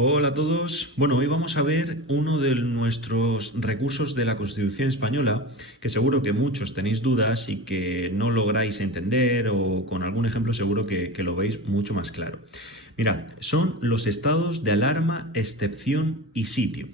Hola a todos. Bueno, hoy vamos a ver uno de nuestros recursos de la Constitución española, que seguro que muchos tenéis dudas y que no lográis entender o con algún ejemplo seguro que lo veis mucho más claro. Mirad, son los estados de alarma, excepción y sitio.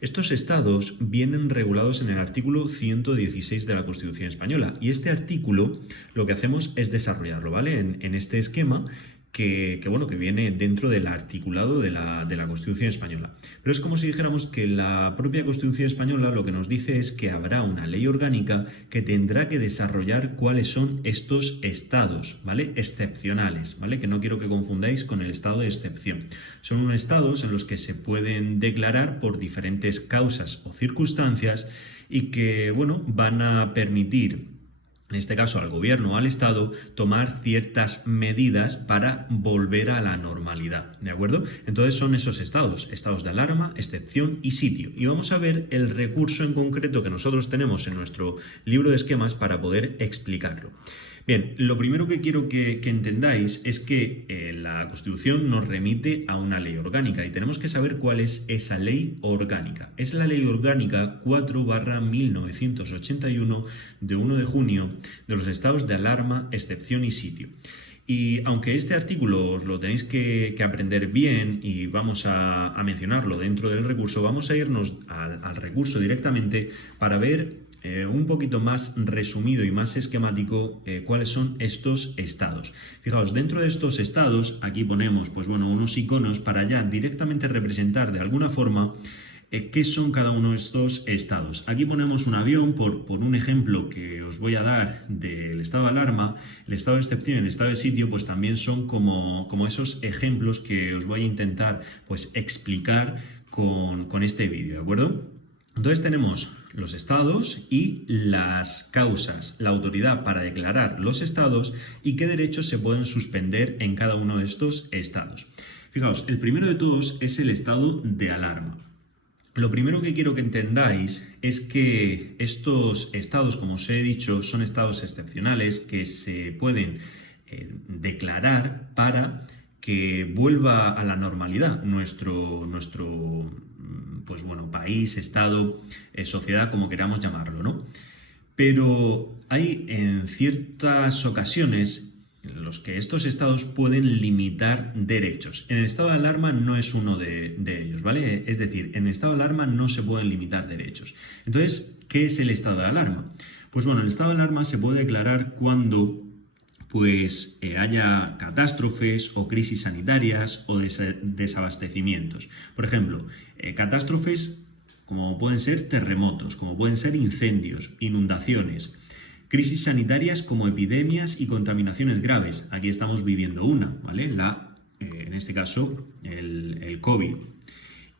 Estos estados vienen regulados en el artículo 116 de la Constitución española y este artículo lo que hacemos es desarrollarlo, ¿vale? En este esquema que viene dentro del articulado de la Constitución española. Pero es como si dijéramos que la propia Constitución española lo que nos dice es que habrá una ley orgánica que tendrá que desarrollar cuáles son estos estados, ¿vale? Excepcionales, ¿vale? Que no quiero que confundáis con el estado de excepción. Son unos estados en los que se pueden declarar por diferentes causas o circunstancias y que, bueno, van a permitir en este caso al gobierno o al Estado, tomar ciertas medidas para volver a la normalidad, ¿de acuerdo? Entonces son esos estados de alarma, excepción y sitio. Y vamos a ver el recurso en concreto que nosotros tenemos en nuestro libro de esquemas para poder explicarlo. Bien, lo primero que quiero que entendáis es que la Constitución nos remite a una ley orgánica y tenemos que saber cuál es esa ley orgánica. Es la Ley Orgánica 4/1981 de 1 de junio de los estados de alarma, excepción y sitio. Y aunque este artículo os lo tenéis que aprender bien y vamos a mencionarlo dentro del recurso, vamos a irnos al recurso directamente para ver un poquito más resumido y más esquemático cuáles son estos estados. Fijaos, dentro de estos estados, aquí ponemos pues bueno, unos iconos para ya directamente representar de alguna forma qué son cada uno de estos estados. Aquí ponemos un avión por un ejemplo que os voy a dar del estado de alarma, el estado de excepción y el estado de sitio, pues también son como esos ejemplos que os voy a intentar pues explicar con este vídeo, ¿de acuerdo? Entonces tenemos los estados y las causas, la autoridad para declarar los estados y qué derechos se pueden suspender en cada uno de estos estados. Fijaos, el primero de todos es el estado de alarma. Lo primero que quiero que entendáis es que estos estados, como os he dicho, son estados excepcionales que se pueden declarar para que vuelva a la normalidad nuestro pues bueno, país, estado, sociedad, como queramos llamarlo, ¿no? Pero hay en ciertas ocasiones en los que estos estados pueden limitar derechos. En el estado de alarma no es uno de ellos, ¿vale? Es decir, en el estado de alarma no se pueden limitar derechos. Entonces, ¿qué es el estado de alarma? Pues bueno, el estado de alarma se puede declarar cuando haya catástrofes o crisis sanitarias o desabastecimientos. Por ejemplo, catástrofes como pueden ser terremotos, como pueden ser incendios, inundaciones, crisis sanitarias como epidemias y contaminaciones graves. Aquí estamos viviendo una, ¿vale? En este caso, el COVID.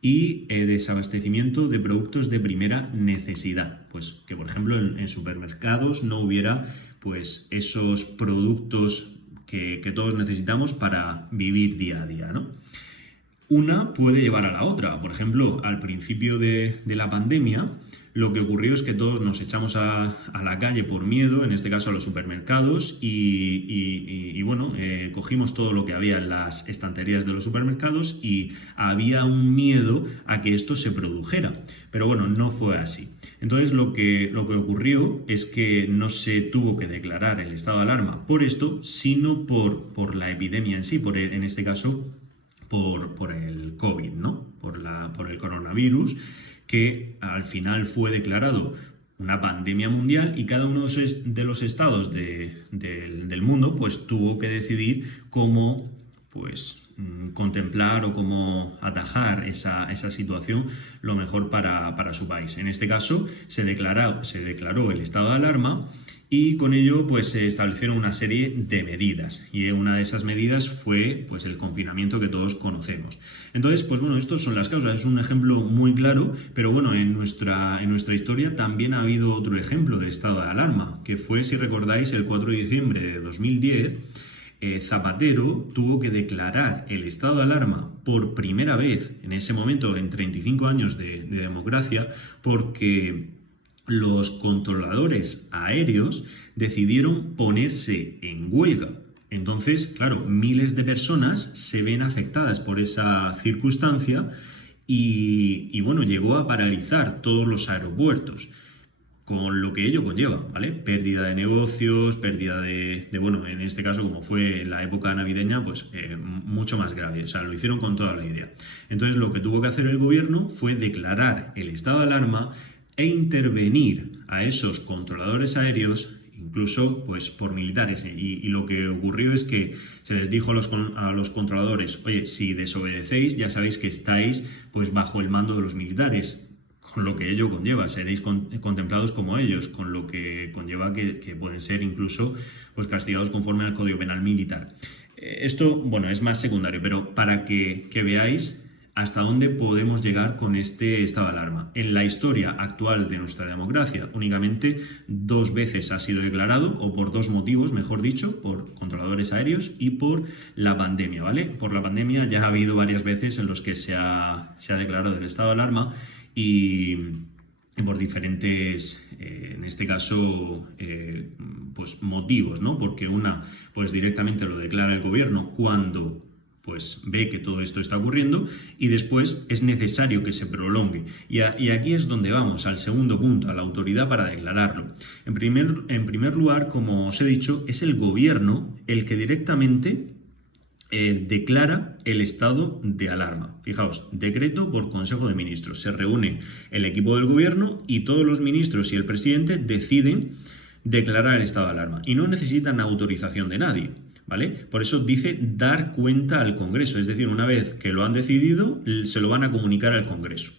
Y desabastecimiento de productos de primera necesidad. Pues que, por ejemplo, en supermercados no hubiera pues esos productos que todos necesitamos para vivir día a día, ¿no? Una puede llevar a la otra. Por ejemplo, al principio de la pandemia, lo que ocurrió es que todos nos echamos a la calle por miedo, en este caso a los supermercados, y bueno, cogimos todo lo que había en las estanterías de los supermercados y había un miedo a que esto se produjera. Pero bueno, no fue así. Entonces lo que ocurrió es que no se tuvo que declarar el estado de alarma por esto, sino por la epidemia en sí, en este caso por el COVID, ¿no? Por el coronavirus, que al final fue declarado una pandemia mundial y cada uno de los estados del mundo pues tuvo que decidir cómo pues contemplar o cómo atajar esa situación lo mejor para su país. En este caso se declaró el estado de alarma y con ello pues se establecieron una serie de medidas y una de esas medidas fue pues el confinamiento que todos conocemos. Entonces, pues bueno, estas son las causas, es un ejemplo muy claro, pero bueno, en nuestra historia también ha habido otro ejemplo de estado de alarma, que fue, si recordáis, el 4 de diciembre de 2010, Zapatero tuvo que declarar el estado de alarma por primera vez en ese momento en 35 años de democracia porque los controladores aéreos decidieron ponerse en huelga. Entonces, claro, miles de personas se ven afectadas por esa circunstancia y bueno, llegó a paralizar todos los aeropuertos, con lo que ello conlleva, ¿vale? Pérdida de negocios, pérdida bueno, en este caso, como fue en la época navideña, pues mucho más grave, o sea, lo hicieron con toda la idea. Entonces, lo que tuvo que hacer el gobierno fue declarar el estado de alarma e intervenir a esos controladores aéreos, incluso pues por militares, y lo que ocurrió es que se les dijo a los controladores: oye, si desobedecéis ya sabéis que estáis pues bajo el mando de los militares, con lo que ello conlleva, seréis contemplados como ellos, con lo que conlleva que pueden ser incluso pues castigados conforme al Código Penal Militar. Esto, bueno, es más secundario, pero para que veáis hasta dónde podemos llegar con este estado de alarma. En la historia actual de nuestra democracia, únicamente 2 veces ha sido declarado, o por 2 motivos, mejor dicho, por controladores aéreos y por la pandemia, ¿vale? Por la pandemia ya ha habido varias veces en los que se ha declarado el estado de alarma y por diferentes, en este caso, pues motivos, ¿no? Porque pues directamente lo declara el gobierno cuando pues ve que todo esto está ocurriendo, y después es necesario que se prolongue. Y aquí es donde vamos, al segundo punto, a la autoridad para declararlo. En primer lugar, como os he dicho, es el gobierno el que directamente declara el estado de alarma. Fijaos, decreto por Consejo de Ministros. Se reúne el equipo del gobierno y todos los ministros y el presidente deciden declarar el estado de alarma y no necesitan autorización de nadie, ¿vale? Por eso dice dar cuenta al Congreso, es decir, una vez que lo han decidido, se lo van a comunicar al Congreso.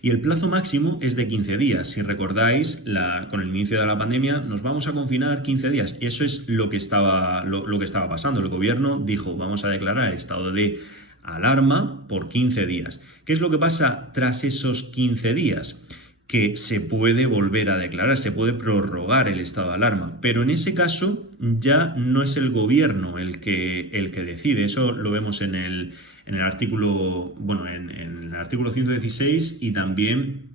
Y el plazo máximo es de 15 días. Si recordáis, con el inicio de la pandemia nos vamos a confinar 15 días. Y eso es lo que estaba pasando. El gobierno dijo: vamos a declarar el estado de alarma por 15 días. ¿Qué es lo que pasa tras esos 15 días? Que se puede volver a declarar, se puede prorrogar el estado de alarma, pero en ese caso ya no es el gobierno el que decide. Eso lo vemos en el artículo, bueno, en el artículo 116 y también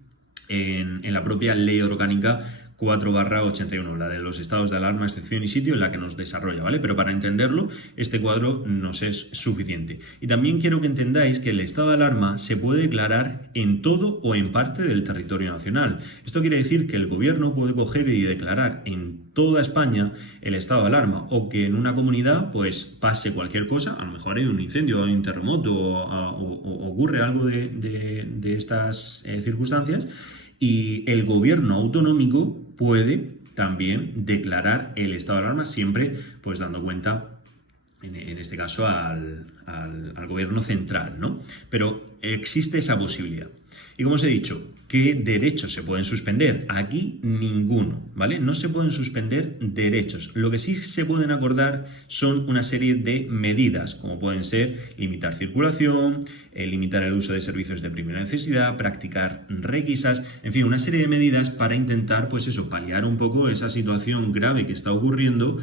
en la propia ley orgánica 4/81, la de los estados de alarma, excepción y sitio, en la que nos desarrolla, ¿vale? Pero para entenderlo, este cuadro nos es suficiente. Y también quiero que entendáis que el estado de alarma se puede declarar en todo o en parte del territorio nacional. Esto quiere decir que el gobierno puede coger y declarar en toda España el estado de alarma, o que en una comunidad pues pase cualquier cosa, a lo mejor hay un incendio, hay un terremoto, o ocurre algo de estas circunstancias, y el gobierno autonómico puede también declarar el estado de alarma, siempre pues dando cuenta, en este caso, al gobierno central, ¿no? Pero existe esa posibilidad. Y como os he dicho, ¿qué derechos se pueden suspender? Aquí ninguno, ¿vale? No se pueden suspender derechos. Lo que sí se pueden acordar son una serie de medidas, como pueden ser limitar circulación, limitar el uso de servicios de primera necesidad, practicar requisas, en fin, una serie de medidas para intentar, pues eso, paliar un poco esa situación grave que está ocurriendo,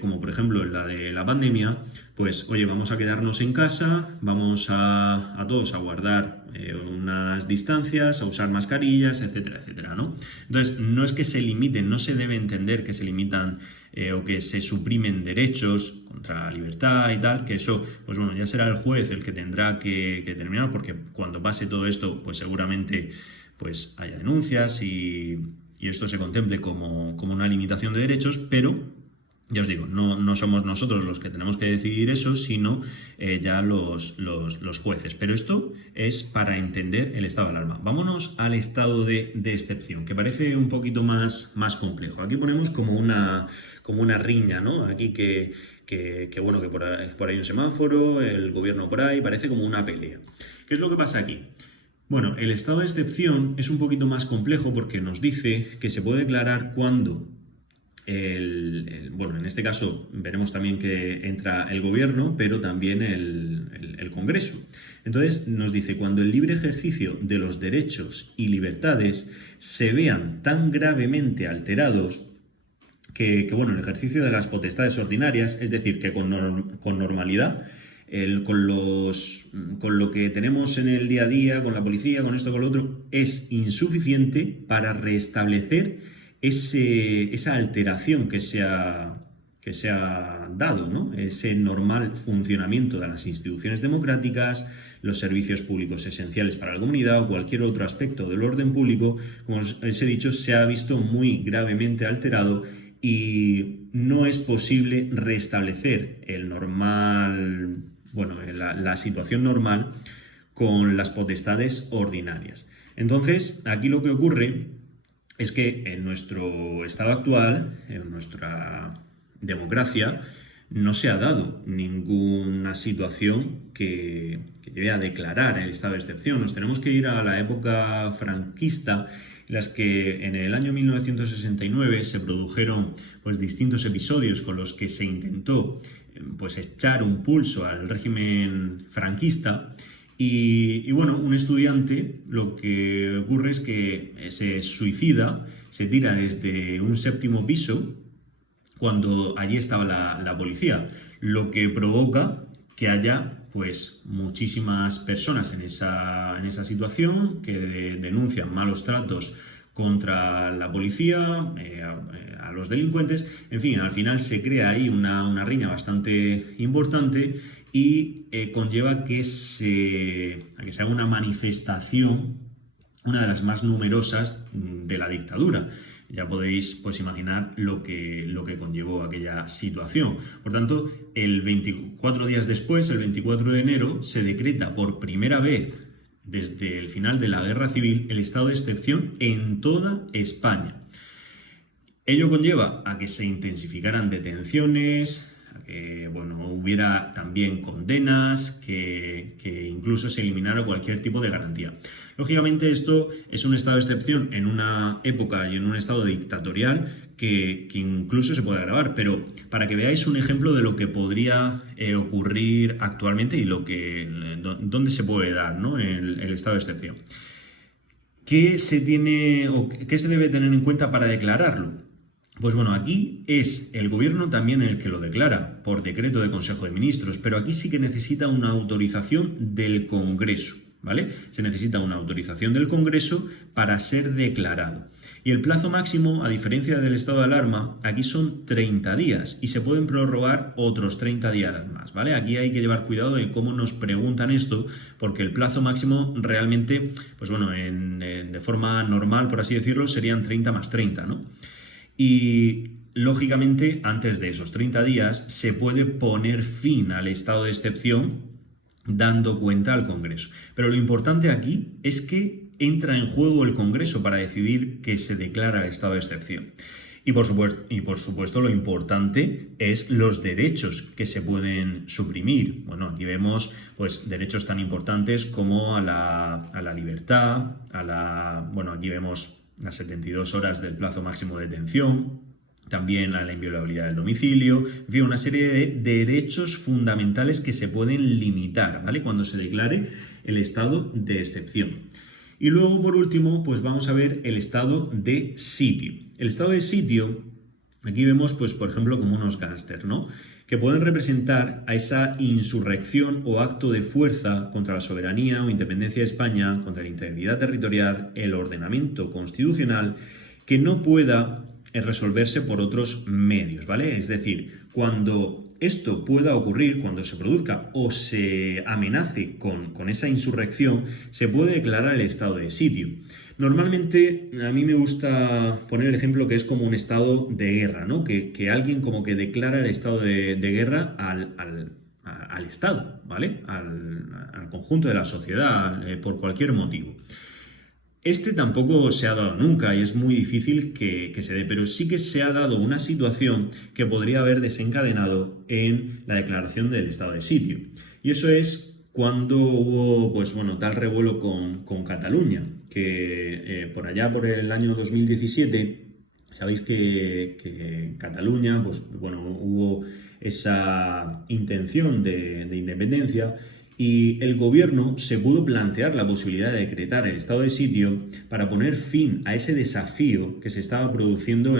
como por ejemplo en la de la pandemia. Pues oye, vamos a quedarnos en casa, vamos a todos a guardar unas distancias, a usar mascarillas, etcétera, etcétera, ¿no? Entonces, no es que se limiten, no se debe entender que se limitan o que se suprimen derechos contra la libertad y tal, que eso, pues bueno, ya será el juez el que tendrá que determinar, porque cuando pase todo esto, pues seguramente pues haya denuncias y esto se contemple como una limitación de derechos, pero ya os digo, no somos nosotros los que tenemos que decidir eso, sino ya los jueces. Pero esto es para entender el estado de alarma. Vámonos al estado de excepción, que parece un poquito más complejo. Aquí ponemos como una riña, ¿no? Aquí que bueno, que por ahí un semáforo, el gobierno por ahí, parece como una pelea. ¿Qué es lo que pasa aquí? Bueno, el estado de excepción es un poquito más complejo porque nos dice que se puede declarar cuando bueno, en este caso veremos también que entra el gobierno, pero también el Congreso. Entonces nos dice: cuando el libre ejercicio de los derechos y libertades se vean tan gravemente alterados bueno, el ejercicio de las potestades ordinarias, es decir, que con normalidad, con lo que tenemos en el día a día, con la policía, con esto, con lo otro, es insuficiente para restablecer esa alteración que se ha que se ha dado, ¿no? Ese normal funcionamiento de las instituciones democráticas, los servicios públicos esenciales para la comunidad o cualquier otro aspecto del orden público, como os he dicho, se ha visto muy gravemente alterado y no es posible restablecer el normal, bueno, la situación normal con las potestades ordinarias. Entonces, aquí lo que ocurre es que en nuestro estado actual, en nuestra democracia, no se ha dado ninguna situación que lleve a declarar el estado de excepción. Nos tenemos que ir a la época franquista, en las que en el año 1969 se produjeron pues, distintos episodios con los que se intentó pues, echar un pulso al régimen franquista. Y bueno, un estudiante lo que ocurre es que se suicida, se tira desde un 7º piso cuando allí estaba la policía, lo que provoca que haya pues muchísimas personas en esa situación que denuncian malos tratos contra la policía, a los delincuentes. En fin, al final se crea ahí una riña bastante importante y conlleva a que se haga una manifestación, una de las más numerosas de la dictadura. Ya podéis pues, imaginar lo que conllevó aquella situación. Por tanto, 4 días después, el 24 de enero, se decreta por primera vez desde el final de la Guerra Civil el estado de excepción en toda España. Ello conlleva a que se intensificaran detenciones, a que hubiera también condenas, que incluso se eliminara cualquier tipo de garantía. Lógicamente esto es un estado de excepción en una época y en un estado dictatorial que incluso se puede agravar, pero para que veáis un ejemplo de lo que podría ocurrir actualmente y dónde se puede dar, ¿no? el estado de excepción. ¿Qué se debe tener en cuenta para declararlo? Pues bueno, aquí es el gobierno también el que lo declara por decreto de Consejo de Ministros, pero aquí sí que necesita una autorización del Congreso, ¿vale? Se necesita una autorización del Congreso para ser declarado. Y el plazo máximo, a diferencia del estado de alarma, aquí son 30 días y se pueden prorrogar otros 30 días más, ¿vale? Aquí hay que llevar cuidado de cómo nos preguntan esto, porque el plazo máximo realmente, pues bueno, de forma normal, por así decirlo, serían 30 más 30, ¿no? Y lógicamente, antes de esos 30 días, se puede poner fin al estado de excepción dando cuenta al Congreso. Pero lo importante aquí es que entra en juego el Congreso para decidir que se declara el estado de excepción. Y por supuesto lo importante es los derechos que se pueden suprimir. Bueno, aquí vemos pues derechos tan importantes como a la libertad, aquí vemos las 72 horas del plazo máximo de detención, también a la inviolabilidad del domicilio, en fin, una serie de derechos fundamentales que se pueden limitar, ¿vale? Cuando se declare el estado de excepción. Y luego, por último, pues vamos a ver el estado de sitio. El estado de sitio, aquí vemos, pues, por ejemplo, como unos gángsters, ¿no? Que pueden representar a esa insurrección o acto de fuerza contra la soberanía o independencia de España, contra la integridad territorial, el ordenamiento constitucional, que no pueda resolverse por otros medios, ¿vale? Es decir, cuando esto pueda ocurrir, cuando se produzca o se amenace con esa insurrección, se puede declarar el estado de sitio. Normalmente a mí me gusta poner el ejemplo que es como un estado de guerra, ¿no? Que alguien como que declara el estado de guerra al Estado, ¿vale? Al conjunto de la sociedad, por cualquier motivo. Este tampoco se ha dado nunca y es muy difícil que se dé, pero sí que se ha dado una situación que podría haber desencadenado en la declaración del estado de sitio. Y eso es cuando hubo, pues bueno, tal revuelo con Cataluña, que por allá por el año 2017, sabéis que en Cataluña, pues bueno, hubo esa intención de independencia. Y el gobierno se pudo plantear la posibilidad de decretar el estado de sitio para poner fin a ese desafío que se estaba produciendo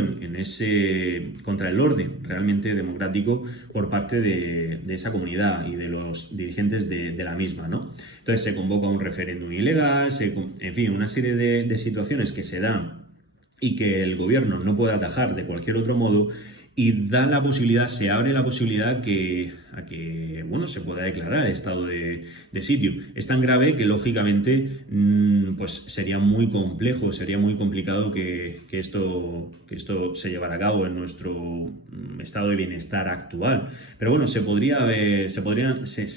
contra el orden realmente democrático por parte de esa comunidad y de los dirigentes de la misma, ¿no? Entonces se convoca un referéndum ilegal, en fin, una serie de situaciones que se dan y que el gobierno no puede atajar de cualquier otro modo. y da la posibilidad, se abre la posibilidad a que bueno, se pueda declarar estado de sitio. Es tan grave que lógicamente pues sería muy complejo, sería muy complicado que esto se llevara a cabo en nuestro estado de bienestar actual. Pero bueno, se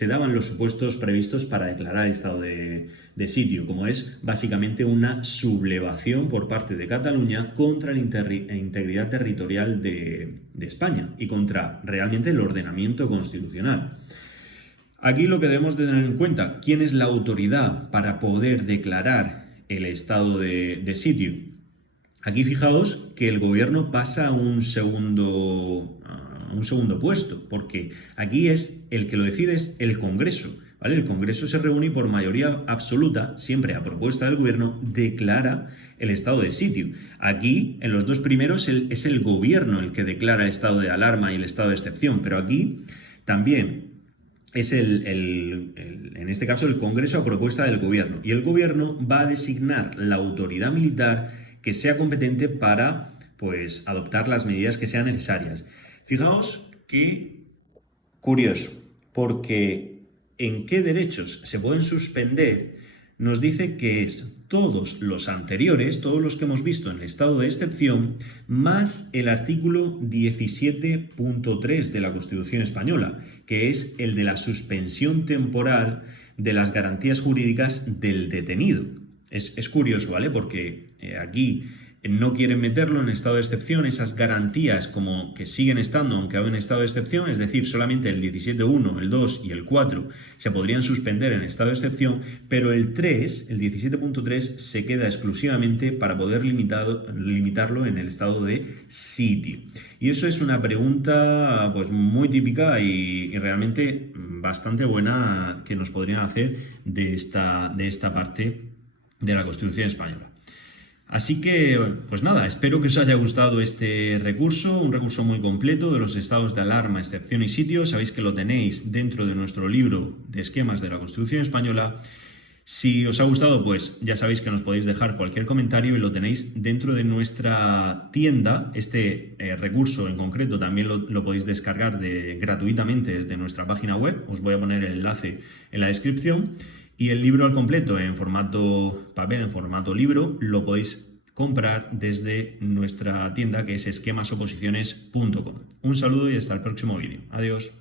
daban los supuestos previstos para declarar estado de sitio, como es básicamente una sublevación por parte de Cataluña contra la integridad territorial de España y contra realmente el ordenamiento constitucional. Aquí lo que debemos de tener en cuenta, ¿quién es la autoridad para poder declarar el estado de sitio? Aquí fijaos que el gobierno pasa a un segundo puesto, porque aquí es el que lo decide es el Congreso, ¿vale? El Congreso se reúne y por mayoría absoluta, siempre a propuesta del gobierno, declara el estado de sitio. Aquí, en los dos primeros, es el gobierno el que declara el estado de alarma y el estado de excepción, pero aquí también es en este caso el Congreso a propuesta del gobierno, y el gobierno va a designar la autoridad militar que sea competente para pues adoptar las medidas que sean necesarias. Fijaos que curioso, porque en qué derechos se pueden suspender nos dice que es todos los anteriores, todos los que hemos visto en el estado de excepción, más el artículo 17.3 de la Constitución española, que es el de la suspensión temporal de las garantías jurídicas del detenido. Es curioso, ¿vale? Porque aquí no quieren meterlo en estado de excepción, esas garantías como que siguen estando aunque haga en estado de excepción, es decir, solamente el 17.1, el 2 y el 4 se podrían suspender en estado de excepción, pero el 3, el 17.3, se queda exclusivamente para poder limitarlo en el estado de sitio. Y eso es una pregunta pues muy típica y realmente bastante buena que nos podrían hacer de esta parte de la Constitución española. Así que, pues nada, espero que os haya gustado este recurso, un recurso muy completo de los estados de alarma, excepción y sitio. Sabéis que lo tenéis dentro de nuestro libro de esquemas de la Constitución española. Si os ha gustado, pues ya sabéis que nos podéis dejar cualquier comentario y lo tenéis dentro de nuestra tienda. Este recurso en concreto también lo podéis descargar gratuitamente desde nuestra página web. Os voy a poner el enlace en la descripción. Y el libro al completo en formato papel, en formato libro, lo podéis comprar desde nuestra tienda que es esquemasoposiciones.com. Un saludo y hasta el próximo vídeo. Adiós.